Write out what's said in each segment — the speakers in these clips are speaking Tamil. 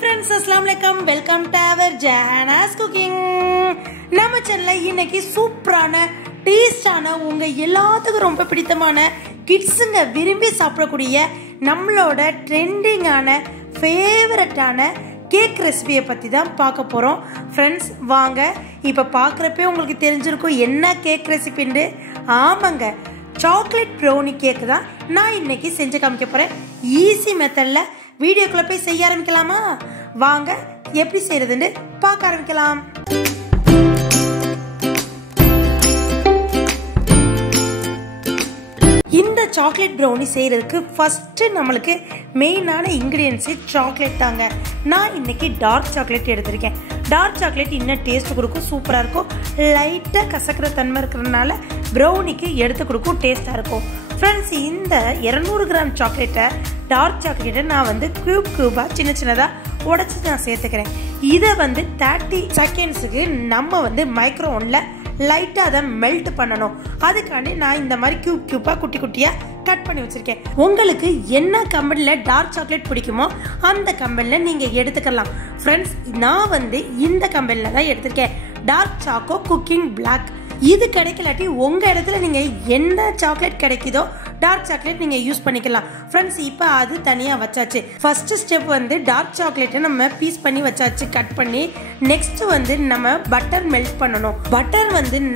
friends, Assalamualaikum. Welcome to our Jahana's Cooking. நம்ம சேனல்ல இன்னைக்கு சூப்பரான டேஸ்டான உங்க எல்லாத்துக்கும் ரொம்ப பிடித்தமான கிட்ஸ்ங்க விரும்பி சாப்பிடக்கூடிய நம்மளோட ட்ரெண்டிங்கான ஃபேவரட்டான கேக் ரெசிபியை பற்றி தான் பார்க்க போகிறோம். ஃப்ரெண்ட்ஸ் வாங்க, இப்போ பார்க்குறப்பே உங்களுக்கு தெரிஞ்சிருக்கும் என்ன கேக் ரெசிபின்னு. ஆமாங்க, சாக்லேட் ப்ரௌனி கேக்கு தான் நான் இன்னைக்கு செஞ்சு காமிக்க போகிறேன். ஈஸி மெத்தடில் வீடியோக்குள்ளே போய் செய்ய ஆரம்பிக்கலாமா? வாங்க எப்படி செய்யறதுன்னு பார்க்க ஆரம்பிக்கலாம். இந்த சாக்லேட் ப்ரௌனி செய்யறதுக்கு ஃபர்ஸ்ட் நம்மளுக்கு மெயினான இன்கிரியன்ஸ் சாக்லேட் தாங்க. நான் இன்னைக்கு டார்க் சாக்லேட் எடுத்திருக்கேன். டார்க் சாக்லேட் இன்னும் டேஸ்ட் கொடுக்கும், சூப்பராக இருக்கும். லைட்டாக கசக்கிற தன்மை இருக்கிறதுனால ப்ரௌனிக்கு எடுத்து கொடுக்கும், டேஸ்டாக இருக்கும். ஃப்ரெண்ட்ஸ், இந்த 200 கிராம் சாக்லேட்டை டார்க் சாக்லேட்டை நான் கியூபாக சின்ன சின்னதாக உடச்சி நான் சேர்த்துக்கிறேன். இதை 30 செகண்ட்ஸுக்கு நம்ம மைக்ரோவனில் லைட்டாக அதை மெல்ட் பண்ணணும். அதுக்காண்டி நான் இந்த மாதிரி கியூபாக குட்டி குட்டியாக கட் பண்ணி வச்சுருக்கேன். உங்களுக்கு என்ன கம்பெனியில் டார்க் சாக்லேட் பிடிக்குமோ அந்த கம்பெனியில் நீங்கள் எடுத்துக்கலாம். ஃப்ரெண்ட்ஸ், நான் இந்த கம்பெனியில் தான் எடுத்திருக்கேன், டார்க் சாக்கோ குக்கிங் பிளாக். இது கிடைக்கலாட்டி உங்கள் இடத்துல நீங்கள் என்ன சாக்லேட் கிடைக்குதோ டார்க் சாக்லேட் நீங்கள் யூஸ் பண்ணிக்கலாம். ஃப்ரெண்ட்ஸ், இப்போ அது தனியாக வச்சாச்சு. ஃபர்ஸ்ட் ஸ்டெப் டார்க் சாக்லேட்டை நம்ம பீஸ் பண்ணி வச்சாச்சு, கட் பண்ணி. நெக்ஸ்ட் நம்ம பட்டர் மெல்ட் பண்ணணும். பட்டர்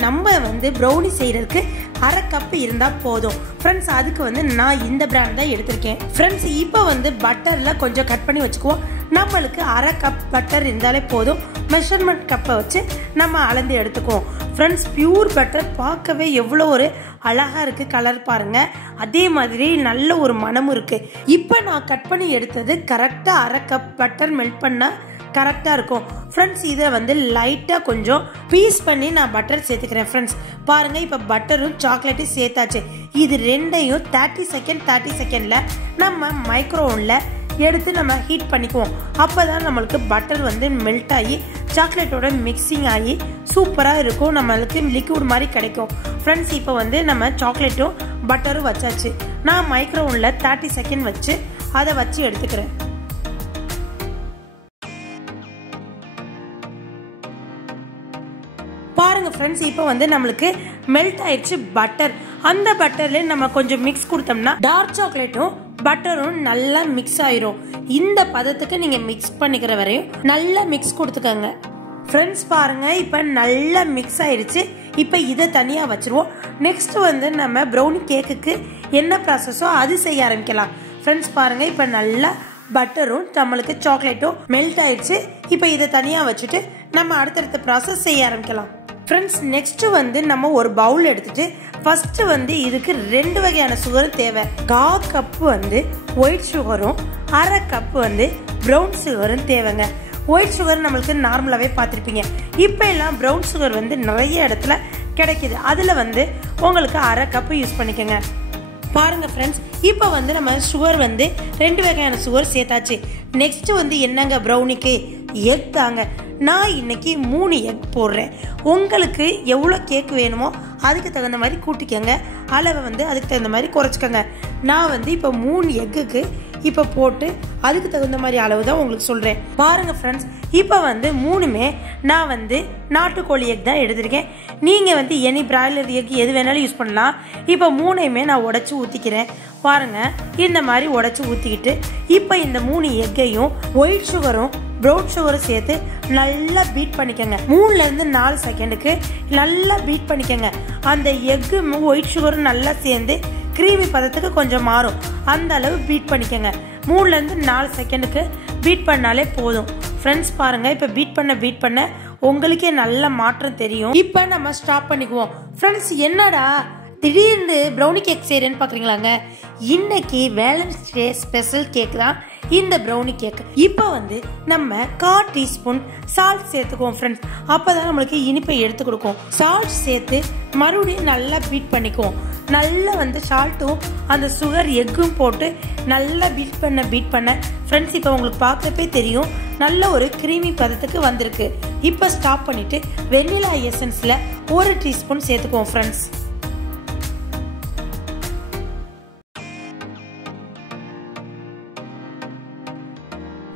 நம்ம ப்ரௌனி செய்யறதுக்கு 1/2 கப் இருந்தால் போதும். ஃப்ரெண்ட்ஸ், அதுக்கு நான் இந்த பிராண்ட் தான் எடுத்திருக்கேன். ஃப்ரெண்ட்ஸ், இப்போ பட்டரில் கொஞ்சம் கட் பண்ணி வச்சுக்குவோம். நம்மளுக்கு 1/2 கப் பட்டர் இருந்தாலே போதும். மெஷர்மெண்ட் கப்பை வச்சு நம்ம அளந்து எடுத்துக்குவோம். ஃப்ரெண்ட்ஸ், பியூர் பட்டர் பார்க்கவே எவ்வளோ ஒரு அழகா இருக்கு, கலர் பாருங்க. அதே மாதிரி நல்ல ஒரு மனமும் இருக்கு. இப்போ நான் கட் பண்ணி எடுத்தது கரெக்டாக 1/2 கப் பட்டர் மெல்ட் பண்ணா கரெக்டாக இருக்கும். ஃப்ரெண்ட்ஸ், இதை லைட்டாக கொஞ்சம் பீஸ் பண்ணி நான் பட்டர் சேர்த்துக்கிறேன். ஃப்ரெண்ட்ஸ் பாருங்க, இப்போ பட்டரும் சாக்லேட்டும் சேர்த்தாச்சு. இது ரெண்டையும் 30 செகண்டில் நம்ம மைக்ரோவனில் எடுத்து நம்ம ஹீட் பண்ணிக்குவோம். அப்போதான் நம்மளுக்கு பட்டர் மெல்ட் ஆகி சாக்லேட்டோட மிக்சிங் ஆகி சூப்பராக இருக்கும், நம்மளுக்கு லிக்விட் மாதிரி கிடைக்கும். ஃப்ரெண்ட்ஸ், இப்போ நம்ம சாக்லேட்டும் பட்டரும் வச்சாச்சு. நான் மைக்ரோவனில் 30 செகண்ட் வச்சு அதை வச்சு எடுத்துக்கிறேன். பாருங்க ஃப்ரெண்ட்ஸ், இப்போ நம்மளுக்கு மெல்ட் ஆயிடுச்சு பட்டர். அந்த பட்டர்ல நம்ம கொஞ்சம் மிக்ஸ் கொடுத்தோம்னா டார்க் சாக்லேட்டும் பட்டரும் நல்லா மிக்ஸ் ஆயிரும். இந்த பதத்துக்கு நீங்க மிக்ஸ் பண்ணிக்கிற வரையும் நல்லா மிக்ஸ் கொடுத்துக்கோங்க. ஃப்ரெண்ட்ஸ் பாருங்க, இப்போ நல்லா மிக்ஸ் ஆயிடுச்சு. இப்போ இதை தனியாக வச்சிருவோம். நெக்ஸ்ட் நம்ம ப்ரௌனி கேக்குக்கு என்ன ப்ராசஸோ அது செய்ய ஆரம்பிக்கலாம். ஃப்ரெண்ட்ஸ் பாருங்க, இப்போ நல்லா பட்டரும் நம்மளுக்கு சாக்லேட்டும் மெல்ட் ஆயிடுச்சு. இப்போ இதை தனியாக வச்சுட்டு நம்ம அடுத்தடுத்த ப்ராசஸ் செய்ய ஆரம்பிக்கலாம். ஃப்ரெண்ட்ஸ், நெக்ஸ்ட் நம்ம ஒரு பவுல் எடுத்துட்டு ஃபர்ஸ்ட் இதுக்கு 2 வகையான சுகர் தேவை. 1/4 கப் ஒயிட் சுகரும் 1/2 கப் ப்ரௌன் சுகரும் தேவைங்க. ஒயிட் சுகர் நம்மளுக்கு நார்மலாகவே பார்த்துருப்பீங்க. இப்போ எல்லாம் ப்ரௌன் சுகர் நிறைய இடத்துல கிடைக்குது. அதில் உங்களுக்கு 1/2 கப் யூஸ் பண்ணிக்கோங்க. பாருங்க ஃப்ரெண்ட்ஸ், இப்போ நம்ம சுகர் 2 வகையான சுகர் சேர்த்தாச்சு. நெக்ஸ்ட் என்னங்க ப்ரௌனிக்கு எக் தாங்க. நான் இன்னைக்கு 3 எக் போடுறேன். உங்களுக்கு எவ்வளோ கேக் வேணுமோ அதுக்கு தகுந்த மாதிரி கூட்டிக்கோங்க, அளவை அதுக்கு தகுந்த மாதிரி குறைச்சிக்கோங்க. நான் இப்போ 3 எக்குக்கு இப்போ போட்டு அதுக்கு தகுந்த மாதிரி அளவு தான் உங்களுக்கு சொல்கிறேன். பாருங்கள் ஃப்ரெண்ட்ஸ், இப்போ 3மே நான் நாட்டுக்கோழி எக் தான் எடுத்திருக்கேன். நீங்கள் எனி பிராய்லர் எக் எது வேணாலும் யூஸ் பண்ணலாம். இப்போ 3மே நான் உடச்சி ஊற்றிக்கிறேன். பாருங்கள், இந்த மாதிரி உடச்சி ஊற்றிக்கிட்டு இப்போ இந்த 3 எக்கையும் ஒயிட் சுகரும் ப்ரௌன் சுகரும் சேர்த்து நல்லா பீட் பண்ணிக்கோங்க. 3லேருந்து 4 செகண்டுக்கு நல்லா பீட் பண்ணிக்கோங்க. அந்த எக்கு ஒயிட் சுகரும் நல்லா சேர்ந்து கிரீமி பதத்துக்கு கொஞ்சம் மாறும், அந்த அளவு பீட் பண்ணிக்கோங்க. 3லேருந்து 4 செகண்டுக்கு பீட் பண்ணாலே போதும். ஃப்ரெண்ட்ஸ் பாருங்க, இப்போ பீட் பண்ண உங்களுக்கே நல்ல மாற்றம் தெரியும். இப்போ நம்ம ஸ்டாப் பண்ணிக்குவோம். ஃப்ரெண்ட்ஸ், என்னடா திடீர்னு ப்ரௌனி கேக் செய்யறேன்னு பாக்குறீங்களாங்க? இன்னைக்கு வேலன்ஸ் டே ஸ்பெஷல் கேக் தான் இந்த ப்ரௌனி கேக். இப்போ நம்ம 1/4 டீஸ்பூன் சால்ட் சேர்த்துக்குவோம். ஃப்ரெண்ட்ஸ், அப்பதான் நம்மளுக்கு இனிப்பை எடுத்து கொடுக்கும். சால்ட் சேர்த்து மறுபடியும் நல்லா பீட் பண்ணிக்குவோம். நல்லா சால்ட்டும் அந்த சுகர் எக்கும் போட்டு நல்லா பீட் பண்ண ஃப்ரெண்ட்ஸ், இப்போ உங்களுக்கு பார்க்கறப்பே தெரியும் நல்ல ஒரு கிரீமி பதத்துக்கு வந்திருக்கு. இப்போ ஸ்டாப் பண்ணிட்டு வெண்ணிலா எசன்ஸ்ல 1 டீஸ்பூன் சேர்த்துக்குவோம். ஃப்ரெண்ட்ஸ்,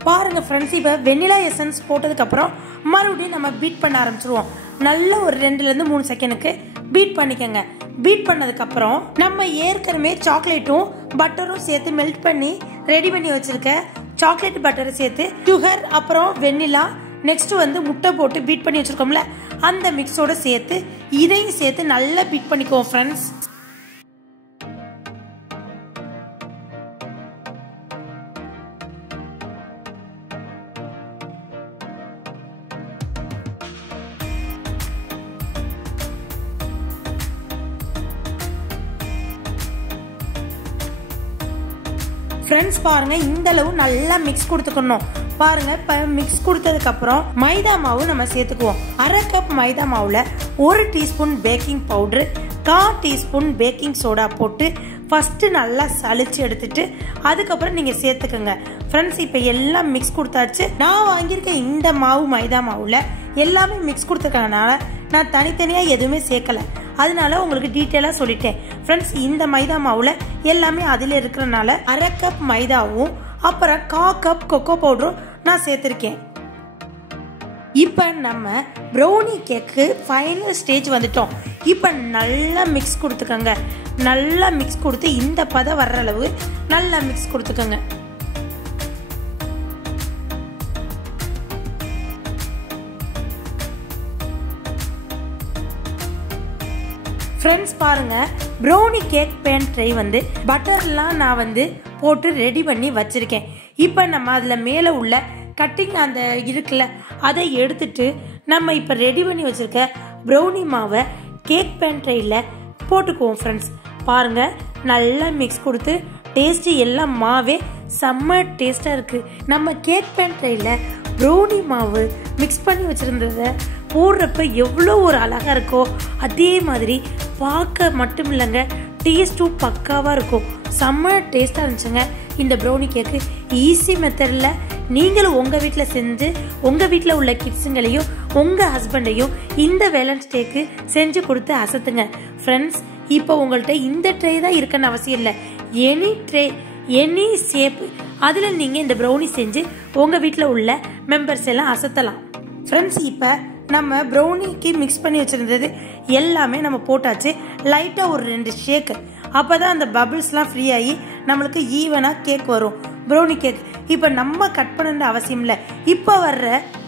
பாருங்க பாருங்க ஃப்ரெண்ட்ஸ், இப்போ வெண்ணிலா எசன்ஸ் போட்டதுக்கப்புறம் மறுபடியும் நம்ம பீட் பண்ண ஆரம்பிச்சிருவோம். நல்ல ஒரு 2-3 செகண்டுக்கு பீட் பண்ணிக்கோங்க. பீட் பண்ணதுக்கப்புறம் நம்ம ஏற்கனவே சாக்லேட்டும் பட்டரும் சேர்த்து மெல்ட் பண்ணி ரெடி பண்ணி வச்சிருக்க சாக்லேட் பட்டரை சேர்த்து சுகர் அப்புறம் வெண்ணிலா நெக்ஸ்ட் வந்து முட்டை போட்டு பீட் பண்ணி வச்சிருக்கோம்ல அந்த மிக்ஸோட சேர்த்து இதையும் சேர்த்து நல்லா பீட் பண்ணிக்குவோம் ஃப்ரெண்ட்ஸ். ஃப்ரெண்ட்ஸ் பாருங்க, இந்த அளவு நல்லா மிக்ஸ் கொடுத்துக்கணும். பாருங்க, இப்போ மிக்ஸ் கொடுத்ததுக்கப்புறம் மைதா மாவு நம்ம சேர்த்துக்குவோம். 1/2 கப் மைதா மாவில் 1 teaspoon baking powder, 1/4 teaspoon baking soda போட்டு ஃபஸ்ட்டு நல்லா சளிச்சு எடுத்துட்டு அதுக்கப்புறம் நீங்கள் சேர்த்துக்கோங்க. ஃப்ரெண்ட்ஸ் இப்போ எல்லாம் மிக்ஸ் கொடுத்தாச்சு. நான் வாங்கியிருக்க இந்த மாவு மைதா மாவில் எல்லாமே மிக்ஸ் கொடுத்துருக்கனால நான் தனித்தனியாக எதுவுமே சேர்க்கலை. அதனால உங்களுக்கு டீட்டெயிலாக சொல்லிட்டேன். ஃப்ரெண்ட்ஸ் இந்த மைதா மாவில் எல்லாமே அதில் இருக்கிறனால 1/2 கப் மைதாவும் அப்புறம் 1/4 கப் கொக்கோ பவுடரும் நான் சேர்த்துருக்கேன். இப்போ நம்ம ப்ரௌனி கேக்கு ஃபைனல் ஸ்டேஜ் வந்துட்டோம். இப்போ நல்லா மிக்ஸ் கொடுத்துக்கோங்க. நல்லா மிக்ஸ் கொடுத்து இந்த பதம் வர்ற அளவு நல்லா மிக்ஸ் கொடுத்துக்கோங்க. ஃப்ரெண்ட்ஸ் பாருங்க, ப்ரௌனி கேக் பேன் ட்ரை வந்து பட்டர்லாம் நான் வந்து போட்டு ரெடி பண்ணி வச்சிருக்கேன். இப்போ நம்ம அதில் மேலே உள்ள கட்டிங் அந்த இருக்குல்ல அதை எடுத்துட்டு நம்ம இப்போ ரெடி பண்ணி வச்சிருக்க ப்ரௌனி மாவை கேக் பேன் ட்ரையில் போட்டுக்குவோம். ஃப்ரெண்ட்ஸ் பாருங்க, நல்லா மிக்ஸ் கொடுத்து டேஸ்ட்டு எல்லாம் மாவே செம்ம டேஸ்டாக இருக்குது. நம்ம கேக் பேன் ட்ரையில் ப்ரௌனி மாவு மிக்ஸ் பண்ணி வச்சுருந்ததை போடுறப்ப எவ்வளோ ஒரு அழகாக இருக்கோ அதே மாதிரி பார்க்க மட்டும் இல்லைங்க, டேஸ்ட்டும் பக்காவாக இருக்கும். செம்ம டேஸ்ட்டாக இருந்துச்சுங்க இந்த ப்ரௌனி கேக்கு. ஈஸி மெத்தடில் நீங்களும் உங்கள் வீட்டில் செஞ்சு உங்கள் வீட்டில் உள்ள கிட்ஸுங்களையும் உங்கள் ஹஸ்பண்டையும் இந்த வேலன்ஸ் டேக்கு செஞ்சு கொடுத்து அசத்துங்க. ஃப்ரெண்ட்ஸ் இப்போ உங்கள்கிட்ட இந்த ட்ரே தான் இருக்குன்னு அவசியம் இல்லை. எனி ட்ரே எனி ஷேப் அதில் நீங்கள் இந்த ப்ரௌனி செஞ்சு உங்கள் வீட்டில் உள்ள மெம்பர்ஸ் எல்லாம் அசத்தலாம். ஃப்ரெண்ட்ஸ் இப்போ நம்ம ப்ரௌனிக்கு மிக்ஸ் பண்ணி வச்சுருந்தது எல்லாமே நம்ம போட்டாச்சு. லைட்டாக ஒரு 2 ஷேக்கு, அப்போ தான் அந்த பபிள்ஸ்லாம் ஃப்ரீ ஆகி நம்மளுக்கு ஈவனாக கேக் வரும் ப்ரௌனி கேக். இப்போ நம்ம கட் பண்ண அவசியம் இல்லை. இப்போ வர்ற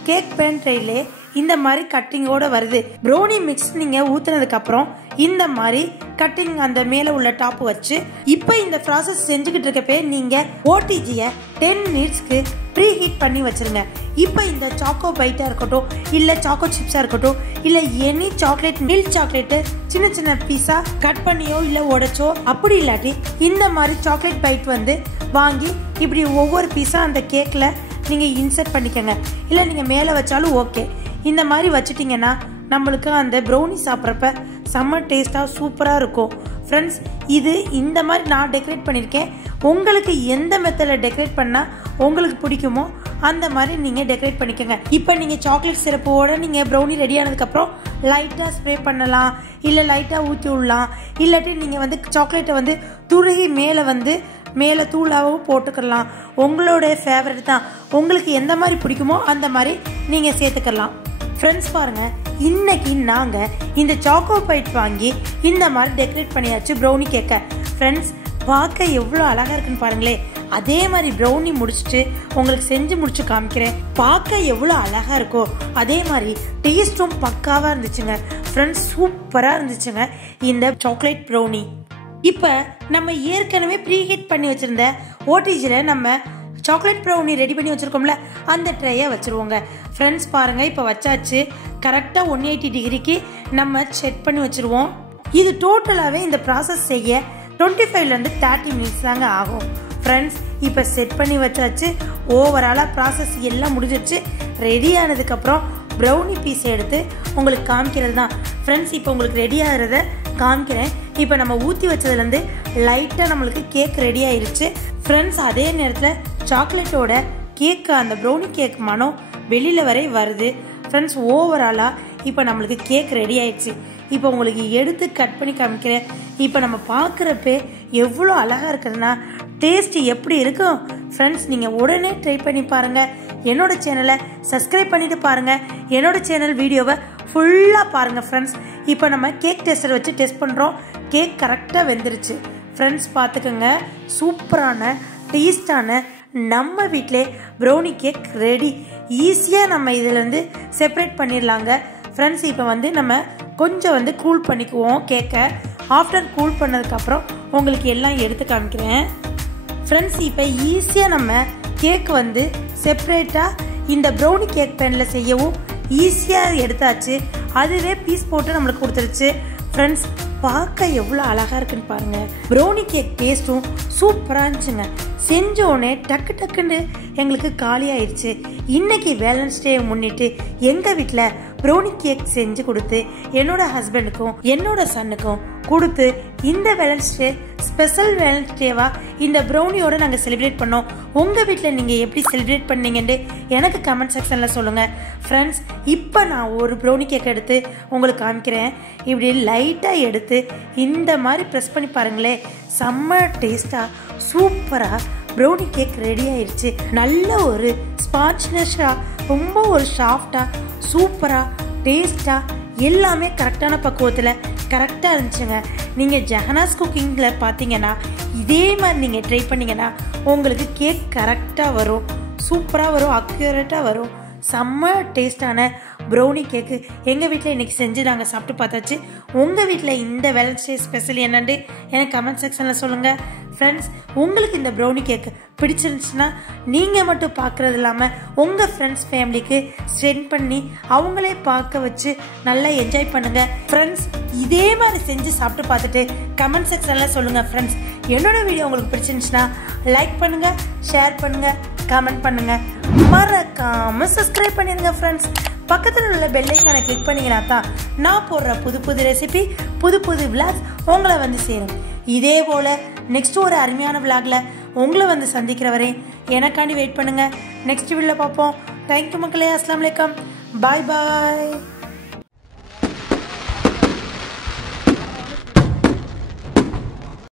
கேக் பேன் ட்ரைலே இந்த மாதிரி கட்டிங்கோட வருது. ப்ரௌனி மிக்ஸ் நீங்கள் ஊற்றுனதுக்கப்புறம் இந்த மாதிரி கட்டிங் அந்த மேலே உள்ள டாப் வச்சு இப்போ இந்த ப்ராசஸ் செஞ்சுக்கிட்டு இருக்கப்பே நீங்கள் ஓடிஜியை 10 மினிட்ஸ்க்கு ப்ரீ ஹீட் பண்ணி வச்சுருங்க. இப்போ இந்த சாக்கோ பைட்டாக இருக்கட்டும் இல்லை சாக்கோ சிப்ஸாக இருக்கட்டும் இல்லை எனி சாக்லேட் மில்க் சாக்லேட்டு சின்ன சின்ன பீஸாக கட் பண்ணியோ இல்லை உடைச்சோ அப்படி இல்லாட்டி இந்த மாதிரி சாக்லேட் பைட் வந்து வாங்கி இப்படி ஒவ்வொரு பீஸாக அந்த கேக்கில் நீங்கள் இன்சர்ட் பண்ணிக்கோங்க. இல்லை நீங்கள் மேலே வச்சாலும் ஓகே. இந்த மாதிரி வச்சுட்டிங்கன்னா நம்மளுக்கு அந்த ப்ரௌனி சாப்பிட்றப்ப செம்ம டேஸ்ட்டாக சூப்பராக இருக்கும். ஃப்ரெண்ட்ஸ் இது இந்த மாதிரி நான் டெக்கரேட் பண்ணியிருக்கேன். உங்களுக்கு எந்த மெத்தடில் டெக்கரேட் பண்ணால் உங்களுக்கு பிடிக்குமோ அந்த மாதிரி நீங்கள் டெக்கரேட் பண்ணிக்கோங்க. இப்போ நீங்கள் சாக்லேட் சிரப்போடு நீங்கள் ப்ரௌனி ரெடி ஆனதுக்கப்புறம் லைட்டாக ஸ்ப்ரே பண்ணலாம், இல்லை லைட்டாக ஊற்றி விடலாம், இல்லாட்டி நீங்கள் வந்து சாக்லேட்டை வந்து துருகி மேலே தூளாகவும் போட்டுக்கலாம். உங்களோட ஃபேவரட் தான். உங்களுக்கு எந்த மாதிரி பிடிக்குமோ அந்த மாதிரி நீங்கள் சேர்த்துக்கலாம். ஃப்ரெண்ட்ஸ் பாருங்கள், இன்னைக்கு நாங்கள் இந்த சாக்கோ பைட் வாங்கி இந்த மாதிரி டெக்கரேட் பண்ணியாச்சு ப்ரௌனி கேக்கை. ஃப்ரெண்ட்ஸ் பார்க்க எவ்வளோ அழகாக இருக்குன்னு பாருங்களேன். அதே மாதிரி ப்ரௌனி முடிச்சுட்டு உங்களுக்கு செஞ்சு முடிச்சு காமிக்கிறேன். பார்க்க எவ்வளோ அழகாக இருக்கோ அதே மாதிரி டேஸ்ட்டும் பக்காவாக இருந்துச்சுங்க. ஃப்ரெண்ட்ஸ் சூப்பராக இருந்துச்சுங்க இந்த சாக்லேட் ப்ரௌனி. இப்போ நம்ம ஏற்கனவே ப்ரீஹீட் பண்ணி வச்சுருந்த ஓடிஜியில் நம்ம சாக்லேட் ப்ரௌனி ரெடி பண்ணி வச்சுருக்கோம்ல அந்த ட்ரையை வச்சுருவோங்க. ஃப்ரெண்ட்ஸ் பாருங்கள், இப்போ வச்சாச்சு. கரெக்டாக 180 டிகிரிக்கு நம்ம செட் பண்ணி வச்சுருவோம். இது டோட்டலாகவே இந்த ப்ராசஸ் செய்ய 25லேருந்து 30 மினிட்ஸ் தாங்க ஆகும். ஃப்ரெண்ட்ஸ் இப்போ செட் பண்ணி வச்சாச்சு. ஓவராலாக ப்ராசஸ் எல்லாம் முடிஞ்சிருச்சு. ரெடி ஆனதுக்கப்புறம் ப்ரௌனி பீஸ் எடுத்து உங்களுக்கு காமிக்கிறது தான். ஃப்ரெண்ட்ஸ் இப்போ உங்களுக்கு ரெடி ஆகிறத காமிக்கிறேன். இப்போ நம்ம ஊற்றி வச்சதுலேருந்து லைட்டாக நம்மளுக்கு கேக் ரெடி ஆயிடுச்சு. ஃப்ரெண்ட்ஸ் அதே நேரத்தில் சாக்லேட்டோட கேக்கு அந்த ப்ரௌனி கேக் மனம் வெளியில் வரை வருது. ஃப்ரெண்ட்ஸ் ஓவராலாக இப்போ நம்மளுக்கு கேக் ரெடி ஆயிடுச்சு. இப்போ உங்களுக்கு எடுத்து கட் பண்ணி காமிக்கிறேன். இப்போ நம்ம பார்க்குறப்ப எவ்வளோ அழகாக இருக்குதுன்னா டேஸ்ட் எப்படி இருக்கும் ஃப்ரெண்ட்ஸ், நீங்கள் உடனே ட்ரை பண்ணி பாருங்கள். என்னோட சேனலை சப்ஸ்கிரைப் பண்ணிட்டு பாருங்கள். என்னோட சேனல் வீடியோவை ஃபுல்லாக பாருங்கள் ஃப்ரெண்ட்ஸ். இப்போ நம்ம கேக் டெஸ்டர் வச்சு டெஸ்ட் பண்ணுறோம். கேக் கரெக்டாக வெந்துருச்சு ஃப்ரெண்ட்ஸ். பார்த்துக்கோங்க, சூப்பரான டேஸ்டான நம்ம வீட்டிலே ப்ரௌனி கேக் ரெடி. ஈஸியாக நம்ம இதிலேருந்து செப்பரேட் பண்ணிடலாங்க ஃப்ரெண்ட்ஸ். இப்போ நம்ம கொஞ்சம் கூல் பண்ணிக்குவோம் கேக்கை. ஆஃப்டர் கூல் பண்ணதுக்கப்புறம் உங்களுக்கு எல்லாம் எடுத்து காமிக்கிறேன் ஃப்ரெண்ட்ஸ். இப்போ ஈஸியாக நம்ம கேக் செப்பரேட்டாக இந்த ப்ரௌனி கேக் பேனில் செய்யவும் ஈஸியாக எடுத்தாச்சு. அதுவே பீஸ் போட்டு நம்மளுக்கு கொடுத்துருச்சு ஃப்ரெண்ட்ஸ். பார்க்க எவ்வளோ அழகாக இருக்குன்னு பாருங்கள். ப்ரௌனி கேக் டேஸ்ட்டும் சூப்பராக இருந்துச்சுங்க. செஞ்சோடனே டக்கு டக்குன்னு எங்களுக்கு காலி ஆயிடுச்சு. இன்னைக்கு வேலன்ஸ் டே முன்னிட்டு எங்கள் வீட்டில் ப்ரௌனி கேக் செஞ்சு கொடுத்து என்னோட ஹஸ்பண்டுக்கும் என்னோட சன்னுக்கும் கொடுத்து இந்த வேலன்ஸ் டே ஸ்பெஷல் வேலன்ஸ் டேவா இந்த ப்ரௌனியோட நாங்கள் செலிப்ரேட் பண்ணோம். உங்கள் வீட்டில் நீங்கள் எப்படி செலிப்ரேட் பண்ணீங்கன்னு எனக்கு கமெண்ட் செக்ஷனில் சொல்லுங்கள் ஃப்ரெண்ட்ஸ். இப்போ நான் ஒரு ப்ரௌனி கேக் எடுத்து உங்களுக்கு காமிக்கிறேன். இப்படி லைட்டாக எடுத்து இந்த மாதிரி ப்ரெஸ் பண்ணி பாருங்களேன். செம்ம டேஸ்டாக சூப்பராக ப்ரௌனி கேக் ரெடி ஆயிடுச்சு. நல்ல ஒரு ஸ்பான்ச்னஸாக, ரொம்ப ஒரு சாஃப்டாக, சூப்பராக, டேஸ்டாக, எல்லாமே கரெக்டான பக்குவத்தில் கரெக்டாக இருந்துச்சுங்க. நீங்கள் ஜஹனாஸ் குக்கிங்கில் பார்த்தீங்கன்னா இதே மாதிரி நீங்கள் ட்ரை பண்ணிங்கன்னா உங்களுக்கு கேக் கரெக்டாக வரும், சூப்பராக வரும், அக்யூரேட்டாக வரும். செம்ம டேஸ்டான ப்ரௌனி கேக்கு எங்கள் வீட்டில் இன்றைக்கி செஞ்சு நாங்கள் சாப்பிட்டு பார்த்தாச்சு. உங்கள் வீட்டில் இந்த வேலன்ஸ் டே ஸ்பெஷல் என்னன்னு எனக்கு கமெண்ட் செக்ஷனில் சொல்லுங்கள் ஃப்ரெண்ட்ஸ். உங்களுக்கு இந்த ப்ரௌனி கேக்கு பிடிச்சிருந்துச்சுன்னா நீங்கள் மட்டும் பார்க்குறது இல்லாமல் உங்கள் ஃப்ரெண்ட்ஸ் ஃபேமிலிக்கு சென்ட் பண்ணி அவங்களே பார்க்க வச்சு நல்லா என்ஜாய் பண்ணுங்கள் ஃப்ரெண்ட்ஸ். இதே மாதிரி செஞ்சு சாப்பிட்டு பார்த்துட்டு கமெண்ட் செக்ஷனில் சொல்லுங்கள் ஃப்ரெண்ட்ஸ். என்னோட வீடியோ உங்களுக்கு பிடிச்சிருந்துச்சுன்னா லைக் பண்ணுங்கள், ஷேர் பண்ணுங்கள், கமெண்ட் பண்ணுங்கள், மறக்காமல் சப்ஸ்கிரைப் பண்ணிடுங்க ஃப்ரெண்ட்ஸ். பக்கத்தில் உள்ள பெல் ஐக்கானை கிளிக் பண்ணிங்கன்னா தான் நான் போடுற புது புது ரெசிபி, புது புது விளாக்ஸ் உங்களை சேரும். இதே போல் நெக்ஸ்ட் ஒரு அருமையான விளாகில் உங்களை சந்திக்கிற வரை எனக்காண்டி வெயிட் பண்ணுங்கள். நெக்ஸ்ட் வீடியோவில் பார்ப்போம். தேங்க்யூ மக்களே. அஸ்ஸலாமு அலைக்கும். பாய் பாய்.